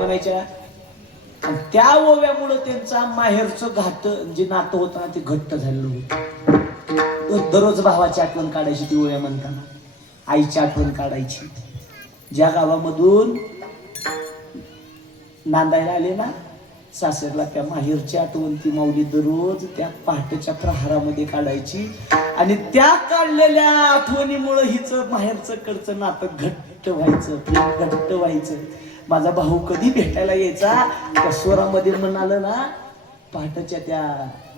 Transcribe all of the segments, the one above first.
म्हणायच्या. आणि त्या ओव्यामुळे त्यांचा माहेरचं घाट जे नातं होतं ना ते घट्ट झालेलं होतं. दररोज भावाची आठवण काढायची ती ओव्या म्हणताना, आईची आठवण काढायची. ज्या गावामधून नांदायला आले ना सासरला, त्या माहेरची आठवण ती माऊली दररोज त्या पहाटेच्या प्रहारामध्ये काढायची. आणि त्या काढलेल्या आठवणीमुळे हिचं माहेरचं कडचं नातं घट्ट व्हायचं, प्रेम घट्ट व्हायचं. माझा भाऊ कधी भेटायला यायचा त्या स्वरामध्ये म्हणालं ना, पहाटेच्या त्या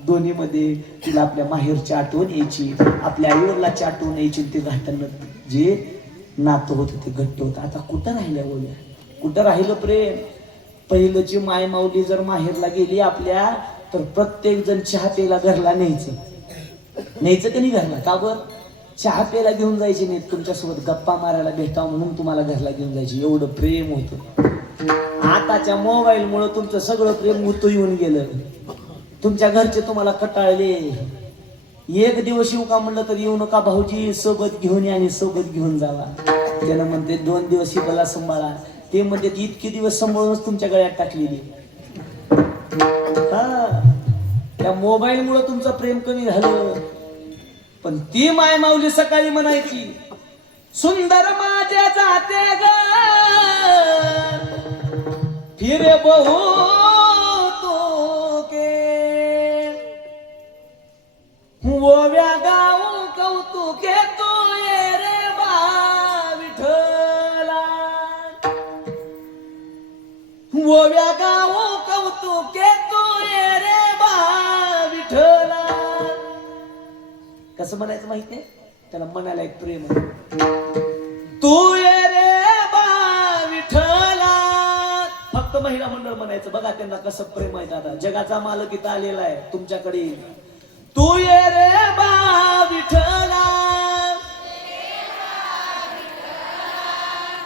दोन्हीमध्ये तिला आपल्या माहेरची आठवण यायची, आपल्या आईवडिलाची आठवण यायची. ते घाटानं जे नातं होतं ते घट्ट होतं. आता कुठं राहिल्या बोलल्या, कुठं राहिलं प्रेम? पहिलंची माय माऊली जर माहेरला गेली आपल्या, तर प्रत्येक जण चहा प्यायला घरला न्यायचं की नाही घरला? का बर? चहा प्यायला घेऊन जायची नाही, तुमच्यासोबत गप्पा मारायला भेटावं म्हणून तुम्हाला घरला घेऊन जायची. एवढं प्रेम होतं. आताच्या मोबाईल मुळे तुमचं सगळं प्रेम उतू येऊन गेलं. तुमच्या घरचे तुम्हाला कटाळले. एक दिवस येऊ का म्हणलं तर येऊ नका भाऊजी, सोबत घेऊन या आणि सोबत घेऊन जावा. त्यानं म्हणते 2 दिवस ही मला सांभाळा. ते म्हणते इतके दिवस सांभाळूनच तुमच्या गळ्यात टाकलेली. त्या मोबाईल मुळे तुमचं प्रेम कमी झालं. पण ती माय माऊली सकाळी म्हणायची, सुंदर माझ्या जाते ग फिरे बहु तो के ओव्या गाऊ कौतुके तो ये रे बा विठला. ओव्या गाऊ कौतुके तो ये रे बा विठला. कसं म्हणायचं माहितीये? त्याला म्हणायला एक प्रेम आहे. तू ये रे बा विठला. फक्त महिला मंडळ म्हणायचं. बघा त्यांना कसं प्रेम आहे. दादा जगाचा मालक इथं आलेला आहे तुमच्याकडे. तू ये रे बा विठला,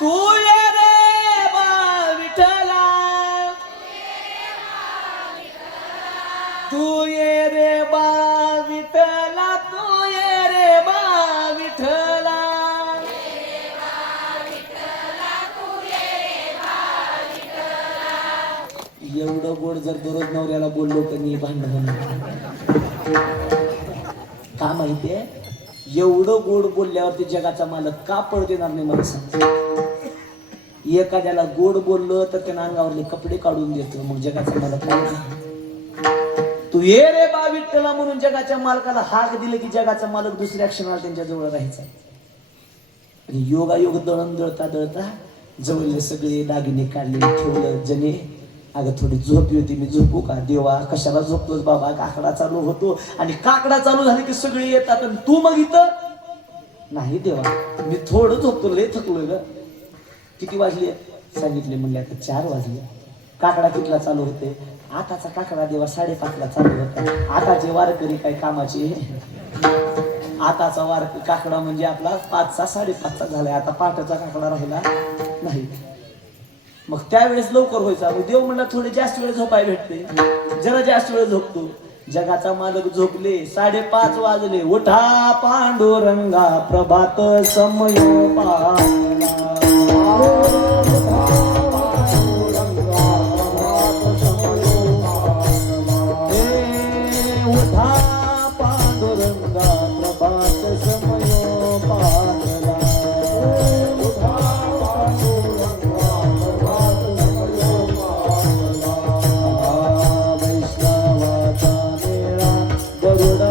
तू ये रे बा विठला, तू ये रे बा विठला, तू ये रे बा विठला. एवढं गोड जर दररोज नवऱ्याला बोललो तर मी भांडण. का माहितीये? एवढं गोड बोलल्यावरती जगाचा मालक का पळ देणार नाही मला सांग. एखाद्याला गोड बोललं तर त्या अंगावरले कपडे काढून देतो. मग जगाचा मालक तू ये रे बा विठ्ठला म्हणून जगाच्या मालकाला हाक दिलं की जगाचा मालक दुसऱ्या क्षणाला त्यांच्या जवळ राहायचा. आणि योगायोग दळण दळता दळता जवळले सगळे दागिने काढले ठेवलं. जने अगं थोडी झोपी होती, मी झोपू का? देवा कशाला झोपतोस बाबा? काकडा चालू होतो आणि काकडा चालू झाले की सगळे येतात आणि तू मग इथं नाही. देवा मी थोडं झोपतो, लय थकलोय ग. किती वाजले? सांगितले म्हणले आता 4 वाजले. काकडा कितीला चालू होते? आताचा काकडा देवा 5:30ला चालू होता. आताचे वारकरी काय कामाचे? आताचा वारकरी काकडा म्हणजे आपला 5चा 5:30चा झालाय. आता पहाटेचा काकडा राहिला नाही. मग त्यावेळेस लवकर व्हायचा. मग देव म्हणला थोडे जास्त वेळ झोपाय भेटते, जरा जास्त वेळ झोपतो. जगाचा मालक झोपले, 5:30 वाजले. उठा पांडुरंगा प्रभात समय पाहला.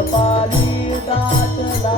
पाली दाटला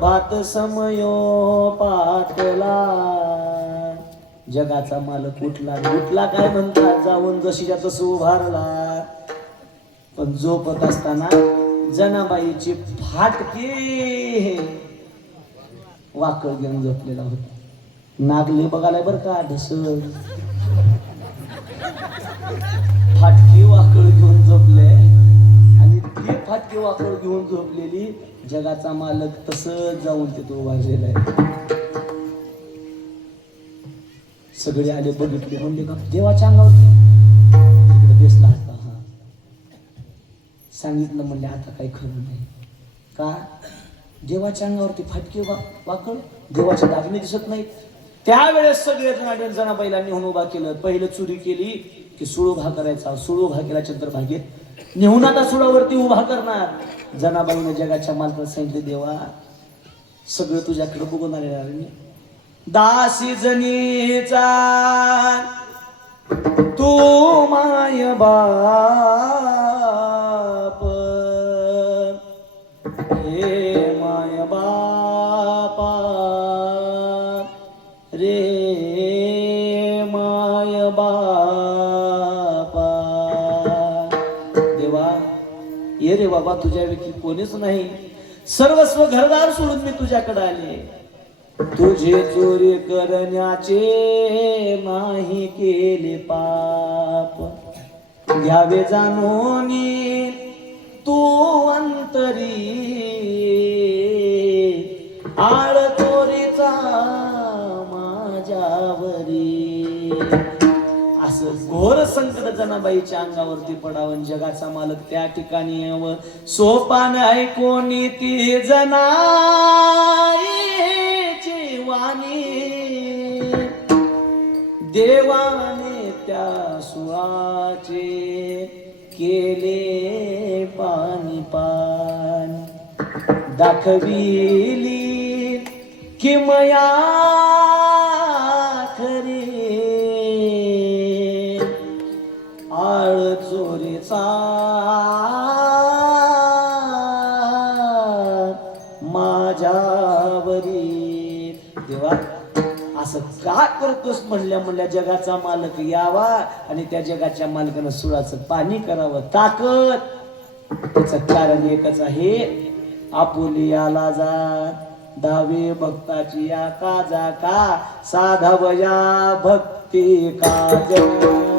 प्रभात समयो पातला. जगाचा मालक उठला उठला काय म्हणतात, जाऊन जशीच्या तसं उभारला. पण झोपत असताना जनाबाईची फाटकी वाकळ घेऊन झोपलेला होता. नागले बघायला बरं का ढसल, फाटकी वाकळ घेऊन झोपले. आणि ती फाटकी वाकळ घेऊन झोपलेली जगाचा मालक तसंच जाऊन तिथं उभारलेला आहे. सगळे आले बघितले, म्हणजे का देवाच्या अंगावरती तिकडे बेसला होता. हा सांगितलं म्हणले आता काही खरं नाही. का देवाच्या अंगावरती फाटकी वाकळ, देवाचे दागिने दिसत नाहीत. त्यावेळेस सगळे जनाबाईला नेहून उभा केलं. पहिलं चोरी केली की सुळ उभा करायचा, सुळ उभा केला चंद्रभागेत नेहून आता सुळावरती उभा करणार. जनाबाईने जगाच्या मालकाला सांगितले, देवा सगळं तुझ्याकडे बघून आलेला मी, दासी जनीचा तू माय बाप, हे माय बापा रे माय बापा. देवा ये रे बाबा, तुझ्यापैकी कोणीच नाही, सर्वस्व घरदार सोडून मी तुझ्याकडे आले. तुझे चोरी करण्याचे नाही केले पाप, घ्यावे जाणून तू अंतरी, आळ चोरीचा माझ्यावरी. असं घोर संकट जनाबाईच्या अंगावरती पडावं. जगाचा मालक त्या ठिकाणी यावं. सोपान ऐकून ती जनाईची वाणी, देवाने त्या सुळाचे केले पाणी पान. दाखविली किमया खरी, आळ चोरीचा माझ्यावरी. देवा असं का करतोस म्हणल्या जगाचा मालक यावा आणि त्या जगाच्या मालकानं सुळाचं पाणी करावं. ताकद त्याचं कारण एकच आहे, आपुलियाला जा दावे भक्ताची या काजा का, साधावया भक्ती काज,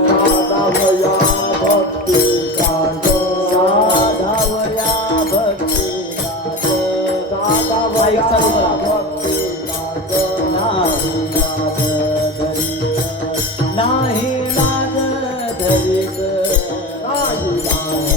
साधावया भक्ती काज, साधावया भक्ती काज, साधावया भक्ती काज. नाही लाज धरीक, नाही लाज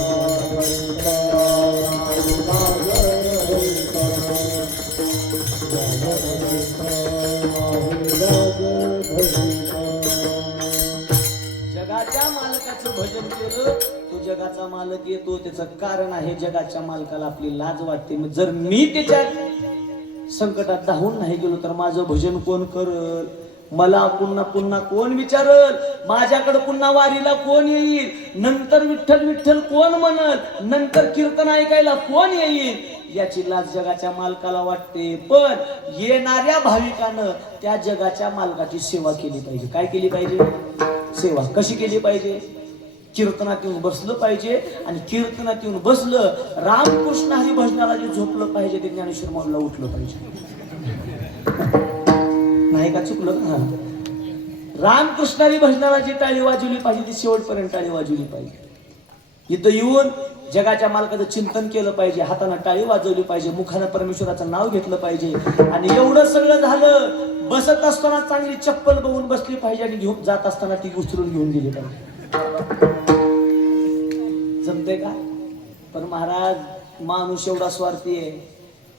जगाच्या मालकाचं भजन केलं तो जगाचा मालक येतो. त्याचं कारण आहे जगाच्या मालकाला आपली लाज वाटते. जर मी त्याच्या संकटात धावून नाही गेलो तर माझं भजन कोण करल, मला पुन्हा पुन्हा कोण विचारल, माझ्याकडे पुन्हा वारीला कोण येईल, नंतर विठ्ठल विठ्ठल कोण म्हणल, नंतर कीर्तन ऐकायला कोण येईल, याची लाज जगाच्या मालकाला वाटते. पण येणाऱ्या भाविकानं त्या जगाच्या मालकाची सेवा केली पाहिजे. काय केली पाहिजे? सेवा. कशी केली पाहिजे? कीर्तनात येऊन बसलं पाहिजे आणि कीर्तनात येऊन बसलं रामकृष्ण हरी भजनाला जे झोपलं पाहिजे ते ज्ञानेश्वर माऊलीला उठलं पाहिजे. नाही का चुकलं? हा, रामकृष्ण हरी भजनाला जी टाळी वाजवली पाहिजे ती शेवटपर्यंत टाळी वाजवली पाहिजे. इथं येऊन जगाच्या मालकाचं चिंतन केलं पाहिजे, हाताने टाळी वाजवली पाहिजे, मुखानं परमेश्वराचं नाव घेतलं पाहिजे. आणि एवढं सगळं झालं, बसत असताना चांगली चप्पल बघून बसली पाहिजे आणि घेऊन जात असताना ती उचलून घेऊन गेली पाहिजे. जमते का? पण महाराज माणूस एवढा स्वार्थी आहे,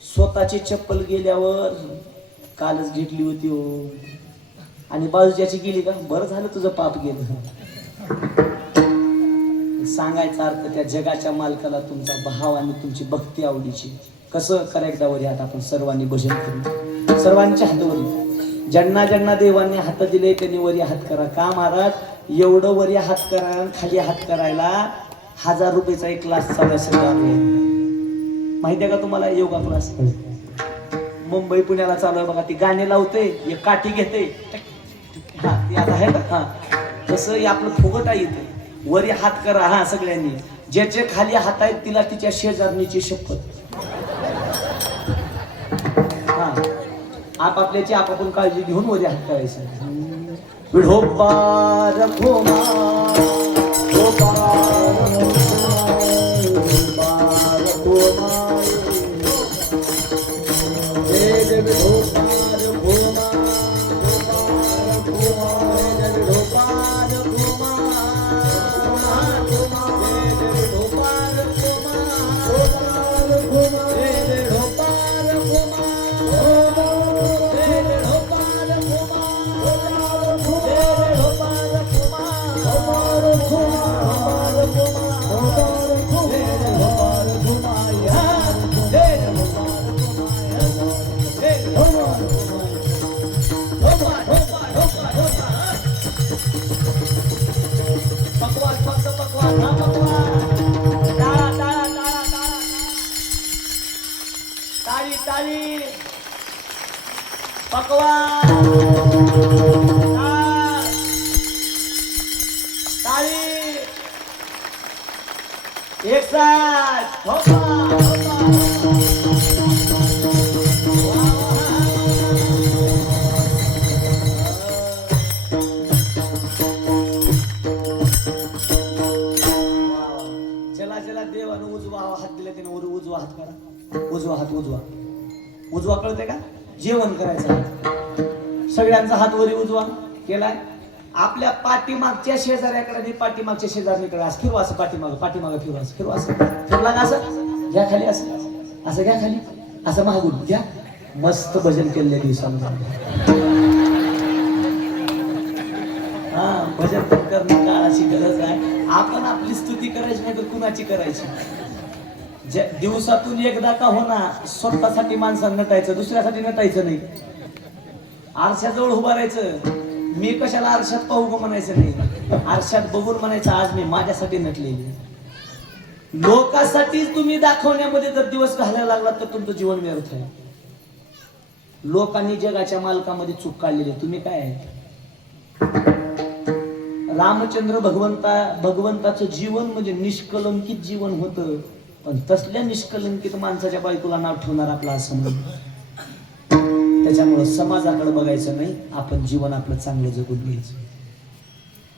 स्वतःची चप्पल गेल्यावर कालच घेतली होती हो आणि बाजूच्याची गेली का बरं झालं तुझं पाप गेलं. सांगायचा अर्थ त्या जगाच्या मालकाला तुमचा भाव आणि तुमची भक्ती आवडीची. कसं करा एकदा वरी हात आपण सर्वांनी भजन करू, सर्वांच्या हातावरी ज्यांना ज्यांना देवांनी हात दिले त्यांनी वरी हात करा. का महाराज? एवढं वरी हात करा, खाली हात करायला 1000 रुपयाचा एक क्लास चालू आहे. माहिती आहे का तुम्हाला? योगा क्लास मुंबई पुण्याला चालू आहे बघा, ती गाणी लावते, एक काठी घेते, हा ती आता आहे ना, हा तसं हे आपलं फुगट आहे इथे. वरी हात करा हा सगळ्यांनी, ज्याचे खाली हात आहेत तिला तिच्या शेजारणीची शपथ. हा आपापल्याची आपापून काळजी घेऊन वरी हात करायचं. विढोबार खोमा एक साथ चला चला देवानं उजवा हात दिला त्याने, उजवा हात करा, उजवा हात, उजवा उजवा कळते का? जेवण करायचं, सगळ्यांचा हात वरी उजवा केलाय. आपल्या पाठीमागच्या शेजाऱ्याकडे आणि पाठीमागच्या शेजाऱ्याकडे असं फिरवा, असं पाठीमागं फिरवा, असं फिरवा, असं फिरला का, असं घ्या खाली, असं असं घ्या खाली, असं मागून घ्या. मस्त भजन केले दिवसांमध्ये. हा भजन करणं काळाची गरज आहे. आपण आपली स्तुती करायची नाही तर कुणाची करायची? दिवसातून एकदा का होणार स्वतःसाठी माणसानं नटायचं, दुसऱ्यासाठी नटायचं नाही. आरशाजवळ उभा राहायचं, मी कशाला आरशात पाहू का म्हणायचं नाही, आरशात बघून म्हणायचं आज मी माझ्यासाठी नटलेली. लोकांसाठी तुम्ही दाखवण्यामध्ये जर दिवस घालायला लागला तर तुमचं जीवन व्यर्थ आहे. लोकांनी जगाच्या मालकामध्ये चूक काढलेली, तुम्ही काय आहे? रामचंद्र भगवंताचं जीवन म्हणजे निष्कलंकित जीवन होतं, पण तसल्या निष्कलंकित माणसाच्या बायकोला नाव ठेवणार आपला असं म्हणून. त्याच्यामुळे समाजाकडे बघायचं नाही, आपण जीवन आपलं चांगलं जगून घ्यायचं.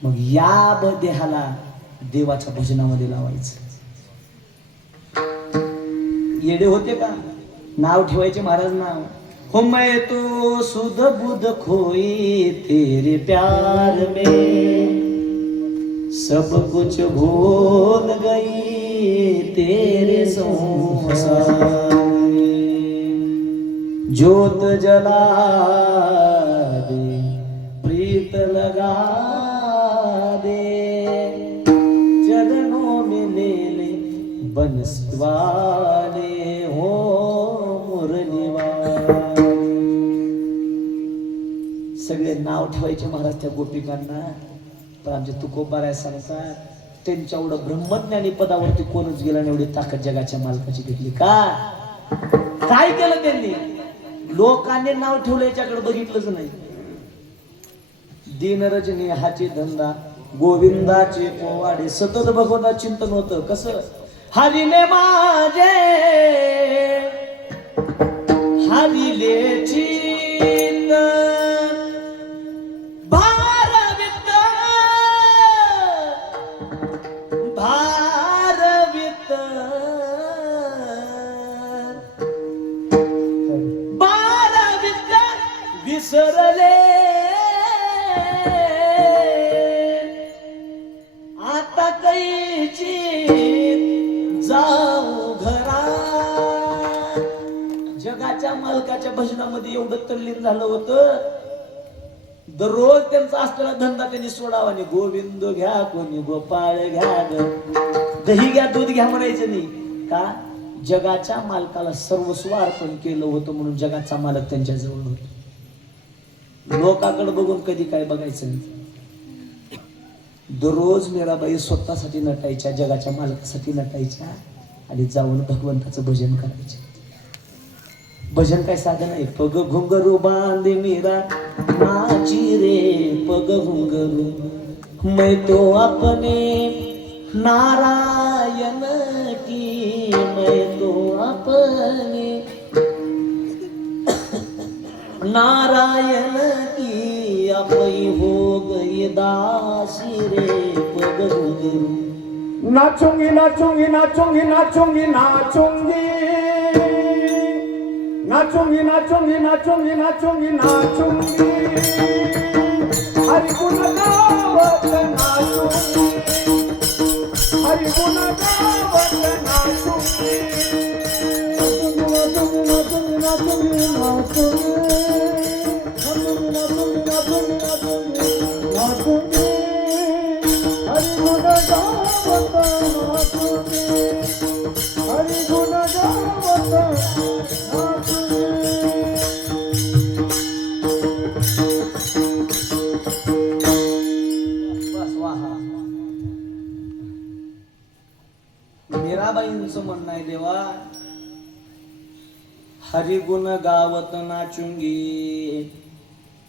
मग या देहाला देवाच्या भजनामध्ये लावायचं. येडे होते का नाव ठेवायचे महाराज नाव? हो मैं तो सुध बुध खोई तेरे प्यार में, सब कुछ भूल गई तेरे संसार, ज्योत जला दे प्रीत लगा दे, चरणों में ले ले बंसी वाले हो मुरली वाले. सगळे नाव ठेवायचे महाराज त्या गोपिकांना. पण आमचे तुकोबाराय सांगतात त्यांच्या एवढं ब्रह्मज्ञानी पदावरती कोणच गेला नाही, एवढी ताकद जगाच्या मालकाची भेटली का? काय केलं त्यांनी? लोकांनी नाव ठेवलं याच्याकडे बघितलंच नाही. दिन रजनी हाचे धंदा, गोविंदाचे पोवाडे, सतत भगवंता चिंतन होतं. कसं? हरिले माझे हरिले चिंतन, भारवित भारवित भारवित विसरले आता कैची जाऊ घरा. जगाच्या मालकाच्या भजनामध्ये एवढं तल्लीन झालं होतं, दररोज त्यांचा असलेला धंदा त्यांनी सोडावा नाही. गोविंद घ्या, कोणी गोपाळ घ्या, दही घ्या, दूध घ्या म्हणायचं नाही. का? जगाच्या मालकाला सर्वस्व अर्पण केलं होतं म्हणून जगाचा मालक त्यांच्या जवळ होता. लोकांकडे बघून कधी काय बघायचं नाही. दररोज मीराबाई स्वतःसाठी नटायच्या, जगाच्या मालकासाठी नटायच्या आणि जाऊन भगवंताचं भजन करायचे. भजन काय साधन आहे. पग घुंगरू बांधे मीरा नाची रे पग घुंगरू मैं तो अपने नारायण की मैं तो अपने नारायण की अपनी हो गई दासी रे पग घुंगरू नाचूंगी नाचूंगी नाचूंगी नाचूंगी नाचूंगी नाचूंगी नाचूंगी नाचूंगी नाचूंगी नाचूंगी हरि गुण गावत नाचूंगी हरि गुण गावत नाचूंगी नाचूंगी नाचूंगी नाचूंगी नाचूंगी नाचूंगी नाचूंगी नाचूंगी नाचूंगी हरि गुण गावत नाचूंगी हरि गुण गावत नाचूंगी बस वाहा. मीराबाईंचं म्हणणं आहे देवा हरिगुण गावत नाचूंगी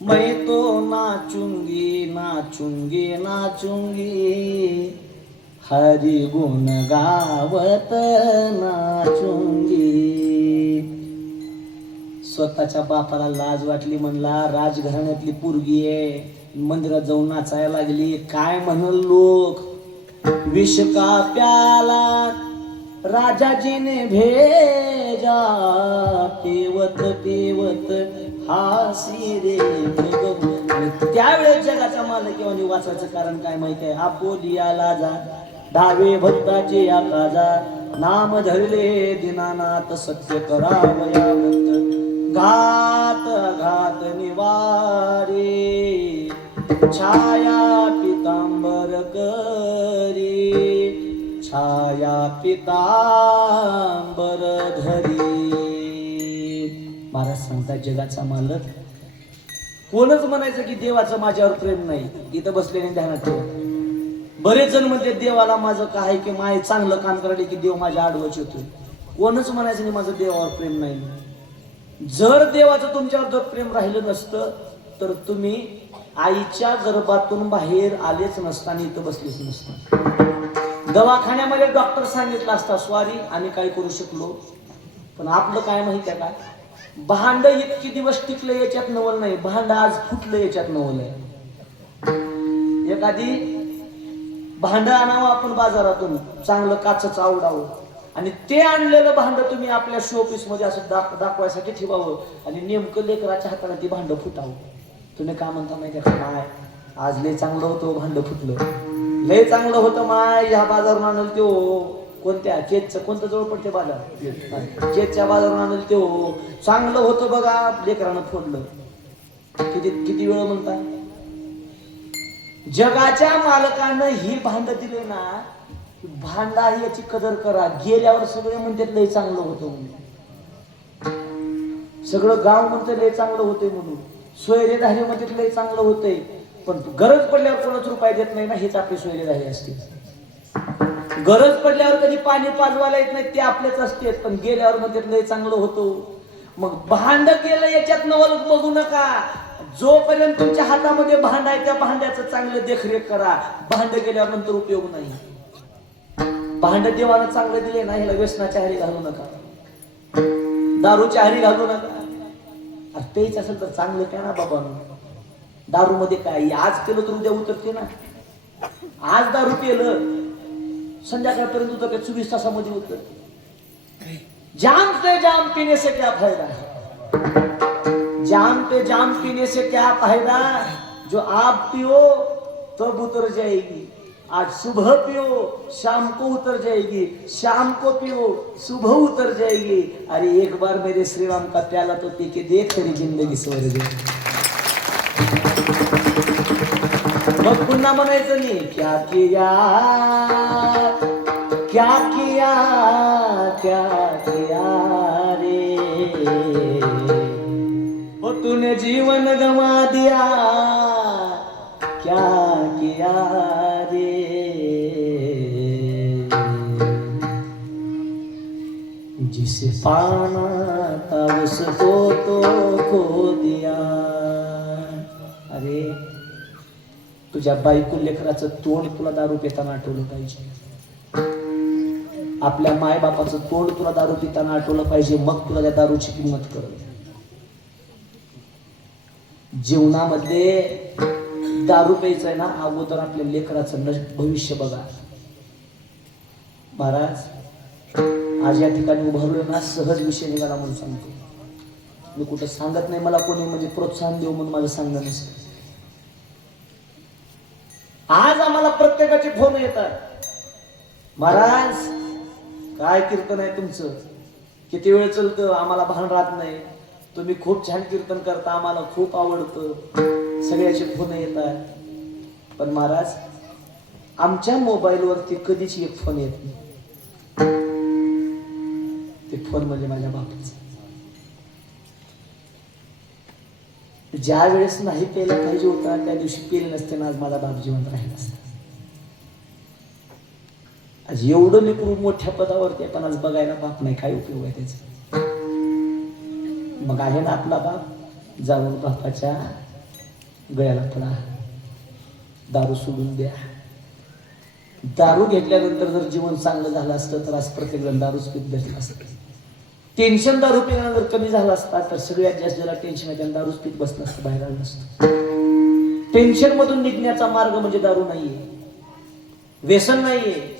मैं तो नाचूंगी नाचूंगी नाचूंगी हरिगुण गावत नाचूंगी. स्वतःच्या बापाला लाज वाटली, म्हणला राजघराण्यातली पोरगी आहे, मंदिरात जाऊन नाचायला लागली, काय म्हणल लोक. विष का प्याला राजाजीने भेजा पेवत पेवत हासी रे. त्यावेळेस जगाचा मालक आणि वाचायचं कारण काय माहिती आहे. आपोलियाला जा डावे भक्ताचे या काजा नाम धरले दीनानाथ सत्य करावयावत घात घात निवारे छाया पितांबर करी छाया पितांबर धरी. महाराज सांगतात जगाचा मालक. कोणच म्हणायचं की देवाचं माझ्यावर प्रेम नाही. इथं बसलेले ध्यानात ठेवा. बरेच जण म्हणते देवाला माझं काय की माय चांगलं काम करायला की देव माझ्या आडवच येतो. कोणच म्हणायचं नाही माझं देवावर प्रेम नाही. जर देवाचं तुमच्यावर जर प्रेम राहिलं नसतं तर तुम्ही आईच्या गर्भातून बाहेर आलेच नसता आणि इथं बसलेच नसता. दवाखान्यामध्ये डॉक्टर सांगितलं असता सॉरी आम्ही काय करू शकलो. पण आपलं काय माहिती आहे का, भांड इतकी दिवस टिकलं याच्यात नवल नाही, भांड आज फुटलं याच्यात नवल आहे. एखादी भांड आणावं आपण बाजारातून चांगलं काचच आवडावं आणि ते आणलेलं भांड तुम्ही आपल्या शोपीस मध्ये असं दाखवायसाठी ठेवावं आणि नेमकं लेकराच्या हाताने ती भांड फुटावं. तुम्ही काय म्हणता माहिती का, माय आज लय चांगलं होतं भांड फुटलं, लय चांगलं होतं माय या बाजारून आणलं ते हो. कोणत्या चेतचं कोणतं जवळ पडते बाजार, चेतच्या बाजारून आणलं ते हो. चांगलं होतं बघा लेकरानं फोडलं. किती किती वेळ म्हणता. जगाच्या मालकानं ही भांड दिले ना, भांडा याची कदर करा. गेल्यावर सगळे म्हणतात लय चांगलं होतं म्हणून, सगळं गाव म्हणतं लय चांगलं होतंय म्हणून, सोयरेधारी म्हणतात लय चांगलं होतंय. पण गरज पडल्यावर कोणाच रुपये देत नाही ना, हेच आपली सोयरेधारी असते. गरज पडल्यावर कधी पाणी पाजवायला येत नाही ते आपलेच असते, पण गेल्यावर म्हणतात लय चांगलं होतं. मग भांड केलं याच्यात नवल बघू नका. जोपर्यंत तुमच्या हातामध्ये भांड आहे त्या भांड्याचं चांगलं देखरेख करा. भांड गेल्यावर नंतर उपयोग नाही. भांड देवानं चांगलं दिले ना, ह्याला व्यसनाच्या हारी घालू नका, दारूच्या हारी घालू नका. तेच असेल तर चांगलं काय ना बाबा. दारू मध्ये काय आज केलं तर उद्या उतरते ना. आज दारू केलं संध्याकाळपर्यंत उतरते, 24 तासामध्ये उतरते. जाम पे जाम पीने से क्या फायदा है, जाम पे जाम पीने से क्या फायदा. जो आप पियो तब उतर जाएगी. आज सुबह पियो शाम को उतर जाएगी, शाम को पियो सुबह उतर जाएगी. अरे एक बार मेरे श्री राम का प्याला तो पी के देख तेरी जिंदगी सवर दे. मग पुन्हा म्हणायचं नाही क्या किया क्या किया क्या किया रे, ओ तूने जीवन गंवा दिया क्या किया रे. जिसे पाना था उसको तो खो दिया. अरे तुझ्या बायको लेकराचं तोंड तुला दारू पिताना आठवलं पाहिजे. आपल्या मायबापाचं तोंड तुला दारू पिताना आठवलं पाहिजे, मग तुला त्या दारूची किंमत कळेल. जीवनामध्ये दारू प्यायचं आहे ना, अगोदर आपल्या लेकराचं भविष्य बघा. महाराज आज या ठिकाणी उभारलोय ना, सहज विषय निघाला म्हणून सांगतो. मी कुठं सांगत नाही, मला कोणी म्हणजे प्रोत्साहन देऊ म्हणून माझं सांगणं नसतं. आज आम्हाला प्रत्येकाचे फोन येतात, महाराज काय कीर्तन आहे तुमचं, किती वेळ चलतं, आम्हाला भान राहत नाही, तुम्ही खूप छान कीर्तन करता, आम्हाला खूप आवडतं, सगळ्याचे फोन येतात. पण महाराज आमच्या मोबाईलवरती कधीच एक फोन येत नाही. ते फोन म्हणजे माझ्या बापाचा. ज्या वेळेस नाही प्यायला पाहिजे होता त्या दिवशी पेले नसते ना, आज माझा बाप जिवंत राहिला असता. आज एवढं लेकरू मोठ्या पदावरती पण आज बघायला बाप नाही, काय उपयोग आहे त्याचा. मग आहे ना आपला बाप, जाऊन बापाच्या गळ्याला पडा, दारू सोडून द्या. दारू घेतल्यानंतर जर जीवन चांगलं झालं असतं तर आज प्रत्येक जण दारूच पीत बसला असतं. टेन्शन दारू पिण्यानं जर कमी झालं असता तर सगळ्यात जास्त ज्याला टेन्शन आहे त्यानं दारूच पीत बसलं असतं, बाहेर आलं नसतं. टेन्शन मधून निघण्याचा मार्ग म्हणजे दारू नाहीये, व्यसन नाहीये.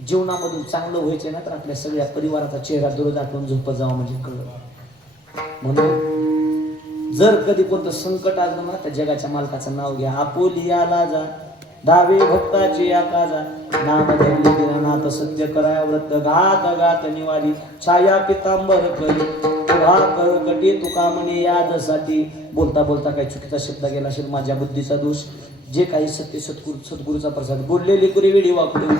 जीवनामधून चांगलं व्हायचं ना तर आपल्या सगळ्या परिवाराचा चेहरा दररोज आठवून झोपत जावं म्हणजे कळलं. म्हणून जर कधी कोणतं संकट आलं ना, त्या जगाच्या मालकाचं नाव घ्या. आपोलियाला जा दावे भक्ताची आकाजा, नाम धरली दिनानाथ सत्य कराया व्रत, घात घात निवारी छाया पितांबर करी तुहा कटी तुका म्हणे यादसाठी. बोलता बोलता काही चुकीचा शब्द गेला असेल, माझ्या बुद्धीचा दोष. जे काही सत्य सद्गुरूचा प्रसाद, बोललेली कुरी वेळी वाकडी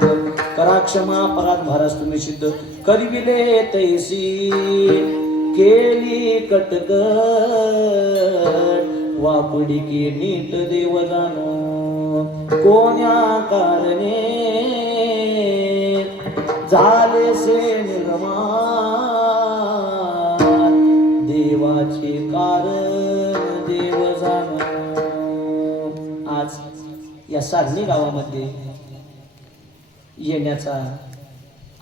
करा क्षमा, अपराध भारास तुम्ही सिद्ध करविले तैसी केली कटकट, वापडी की नीट देव जाणो कोण्या कारणे झाले से निर्माण, देवाचे कारण देव जाणो. आज या सारणी गावामध्ये येण्याचा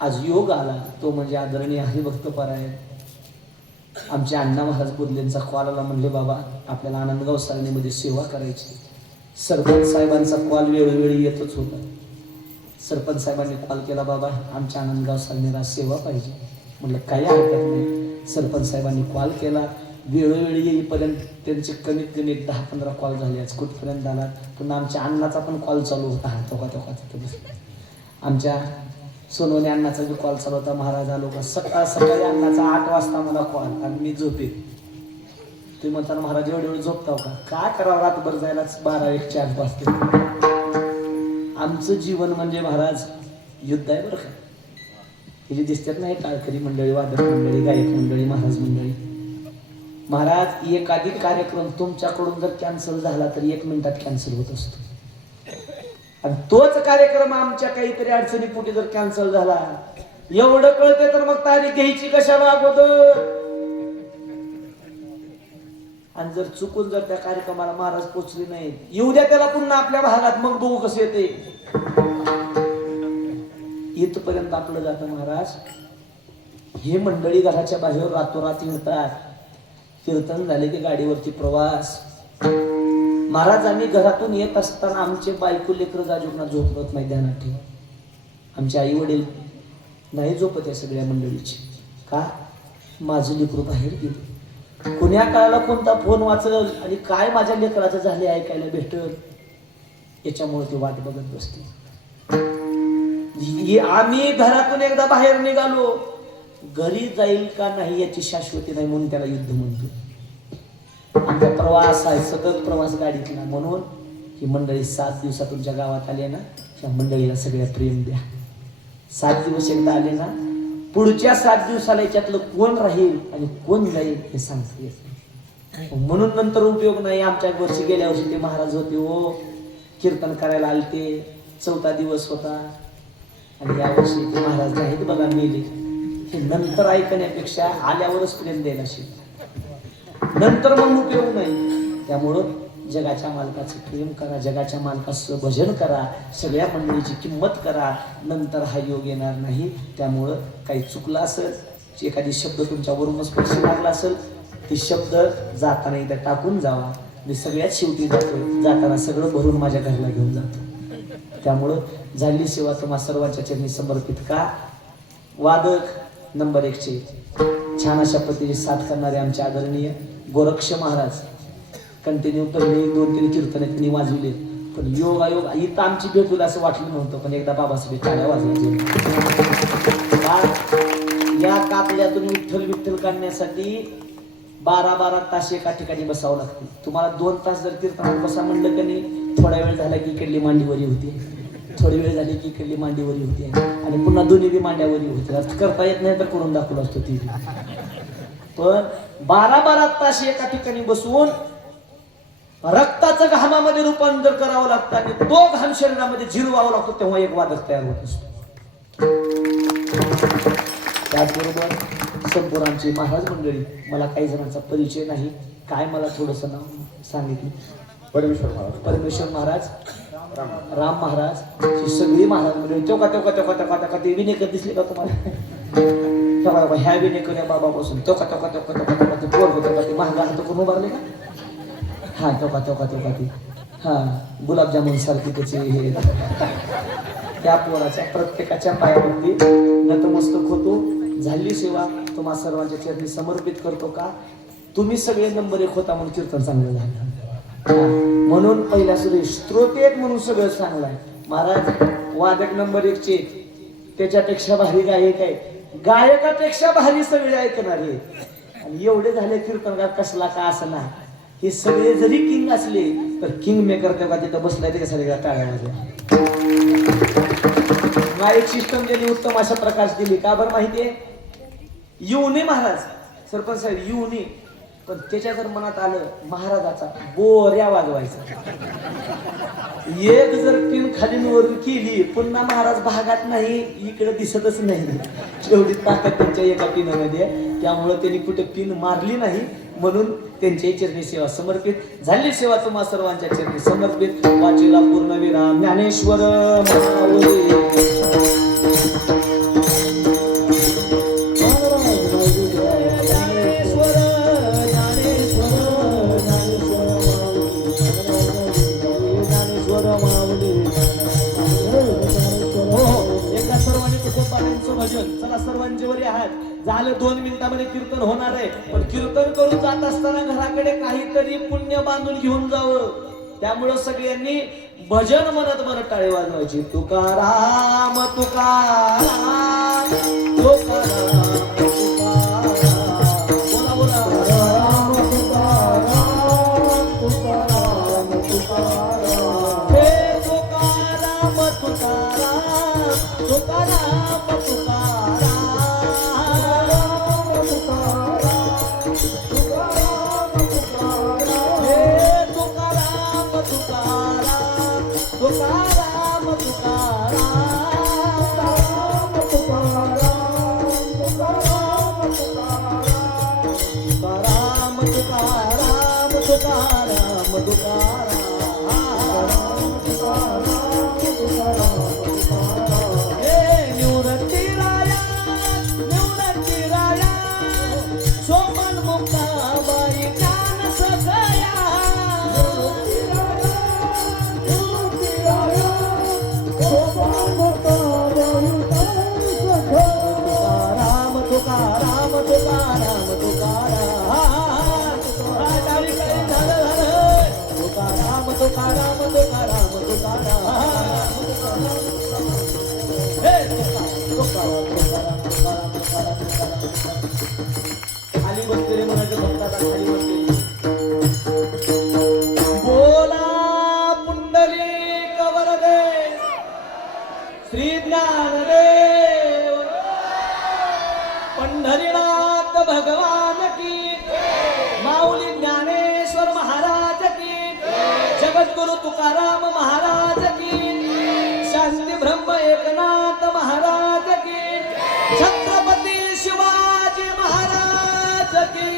आज योग आला, तो म्हणजे आदरणीय हरिभक्त परायण आमचे अण्णा महाराज बोधलेंचा कॉल आला. म्हणले बाबा आपल्याला आनंदगाव सारणीमध्ये सेवा करायची. सरपंच साहेबांचा कॉल वेळोवेळी येतच होता. सरपंच साहेबांनी कॉल केला, बाबा आमच्या आनंदगाव सारणीला सेवा पाहिजे. म्हणलं काही हरकत नाही. सरपंच साहेबांनी कॉल केला, वेळोवेळी येईपर्यंत त्यांचे कमीत कमी 10-15 कॉल झाले. आज कुठपर्यंत आला, पुन्हा आमच्या अण्णाचा पण कॉल चालू होता. आमच्या सोनवणे अण्णाचा जो कॉल चालू होता, महाराज आलो का. सकाळी अण्णाचा 8 वाजता मला कॉल आणि मी झोपे. तुम्ही म्हणताना महाराज एवढे वेळ झोपताव का, काय करावं रातभर जायला 12-1-4 वाजता. आमचं जीवन म्हणजे महाराज युद्ध आहे बरं का. हे जे दिसतात नाही टाळकरी मंडळी, वादक मंडळी, गायक मंडळी, महाराज मंडळी. महाराज एखादी कार्यक्रम तुमच्याकडून जर कॅन्सल झाला तर 1 मिनिटात कॅन्सल होत असतो. आणि तोच कार्यक्रम आमच्या काहीतरी अडचणीपोटी जर कॅन्सल झाला, एवढं कळते तर मग तारीख घ्यायची कशाला अगोदर. आणि जर चुकून जर त्या कार्यक्रमाला महाराज पोचले नाही, येऊ द्या त्याला पुन्हा आपल्या भागात, मग बघू कसं येते. इथपर्यंत आपलं जातं महाराज. हे मंडळी घराच्या बाहेर रातोरात येतात. कीर्तन झाले की गाडीवरती प्रवास. महाराज आम्ही घरातून येत असताना आमचे बायको लेकर जाजूकना झोपत नाही, ध्यानात ठेवा. आमचे आई वडील नाही झोपत या सगळ्या मंडळीची. का? माझं लेकरू बाहेर गेले, कोण्या काळाला कोणता फोन वाचल आणि काय माझ्या लेकराचं झाले ऐकायला भेटल, याच्यामुळे ते वाट बघत बसते. आम्ही घरातून एकदा बाहेर निघालो, घरी जाईल का नाही याची शाश्वती नाही, म्हणून त्याला युद्ध म्हणतो. आमचा प्रवास आहे, सतत प्रवास गाडीतला. म्हणून ही मंडळी 7 दिवसात तुमच्या गावात आले ना, त्या मंडळीला सगळ्या प्रेम द्या. 7 दिवस एकदा आले ना, पुढच्या 7 दिवसाला याच्यातलं कोण राहील आणि कोण जाईल हे सांगता येत नाही. म्हणून नंतर उपयोग नाही. आमच्या वर्षी गेल्या वर्षी ते महाराज होते हो, कीर्तन करायला आलते, 4था दिवस होता. आणि यावर्षी ते महाराज नाहीत बघा, मेले. हे नंतर ऐकण्यापेक्षा आल्यावरच प्रेम द्यायला शिक. नंतर मग उपयोग नाही. त्यामुळं जगाच्या मालकाचं प्रेम करा, जगाच्या मालकाचं भजन करा, सगळ्या मंडळीची किंमत करा, नंतर हा योग येणार नाही. त्यामुळं काही चुकलं असेल, एखादी शब्द तुमच्यावरून स्पर्श लागला असेल, ती शब्द जाताना इथं टाकून जावा. मी सगळ्यात शेवटी जातो, जाताना सगळं भरून माझ्या घरला घेऊन जातो. त्यामुळं झाली सेवा तुम्हा सर्वांच्या चरणी समर्पित का. वादक नंबर 1चे छान अशा पद्धतीने साथ करणारे आमचे आदरणीय गोरक्ष महाराज, कंटिन्यू पहिले 2-3 कीर्तन त्यांनी वाजवले. पण योग आयोग इथं आमची भेट होईल असं वाटलं नव्हतं, पण एकदा बाबासाहेब टाळ्या वाजवायचे. या कापल्यातून विठ्ठल विठ्ठल काढण्यासाठी 12-12 तास एका ठिकाणी बसावं लागते. तुम्हाला 2 तास जर कीर्तनात बसा म्हणलं की नाही, थोडा वेळ झाला की इकडली मांडीवरी होती, थोडी वेळ झाली की इकडली मांडीवरी होती, आणि पुन्हा दोन्ही बी मांड्यावरी होते. करता येत नाही तर करून दाखवलं असतो ती. पण 12-12 तास एका ठिकाणी बसून रक्ताचं घामामध्ये रूपांतर करावं लागतं, आणि तो घाम शरीरामध्ये जिरवावा लागतो, तेव्हा एक वादक तयार होत असतो. त्याचबरोबर संपूर्णांची महाराज मंडळी, मला काही जणांचा परिचय नाही, काय मला थोडंसं नाव सांगितलं. परमेश्वर महाराज, राम महाराज, ही सगळी महाराज मंडळी. तेव्हा ते विनेकर दिसले का तुम्हाला? तेव्हा ह्या विनेकर बाबापासून तेव्हा ते पोर होतं ते महागा हात करून उभारले का? हा तेव्हा ती हा गुलाबजामुन सारखी त्याची हे, त्या पोराच्या प्रत्येकाच्या पायावरती नतमस्तक होतो. झाली सेवा तुम्हा सर्वांच्या चरणी समर्पित करतो का. तुम्ही सगळे नंबर 1 होता म्हणून कीर्तन चांगलं झालं, म्हणून पहिल्या सुरू श्रोते आहेत म्हणून सगळं चांगलं आहे. महाराज वादक नंबर 1चे त्याच्यापेक्षा भारी गायक आहे, गायकापेक्षा भारी सगळे ऐकणारे, आणि एवढे झाले कीर्तनकार कसला का असं ना. हे सगळे जरी किंग असले तर किंग मेकर तेव्हा तिथं बसलाय त्याच्यासाठी टाळ्या वाजल्या. माईक सिस्टम त्यांनी उत्तम अशा प्रकाश दिली. का बरं माहितीये? येऊने महाराज सरपंच साहेब येऊने, पण त्याच्या जर मनात आलं महाराजाचा बोऱ्या वाजवायचा, एक जर पिन खाली वरून केली पुन्हा महाराज भागात नाही, इकडे दिसतच नाही, एवढी ताकद त्यांच्या एका पिनामध्ये. त्यामुळं त्यांनी कुठे पिन मारली नाही, म्हणून त्यांच्या चरणी सेवा समर्पित झाली. सेवा तुम्हा सर्वांच्या चरणी समर्पित. वाचेला पूर्णविराम ज्ञानेश्वर माऊली. चला सर्वांचे वरी आहात. झालं 2 मिनिटांमध्ये कीर्तन होणार आहे, पण कीर्तन करून जात असताना घराकडे काहीतरी पुण्य बांधून घेऊन जावं. त्यामुळं सगळ्यांनी भजन म्हणत म्हणत टाळी वाजवायची. तुकाराम तुकाराम तुकाराम बोला बोला राम तुकाराम तुकाराम तुकाराम हे तुकाराम तुकाराम तुकाराम तुकाराम खाली बसलेले म्हणायचं भक्ताचा खाली बसलेले बोला पुंडलिक वरदे श्री ज्ञानदेव पंढरीनाथ भगवान की माऊली ज्ञानेश्वर महाराज की जगद्गुरु तुकाराम महाराज की शांती ब्रह्म एकनाथ महाराज की छत्रपती शिवाजी महाराज की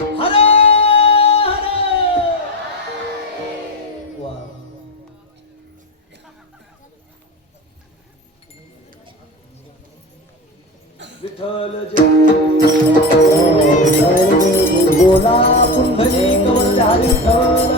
हर हर वा विठ्ठल जय बोला पुंडलिक वरद हरी विठ्ठल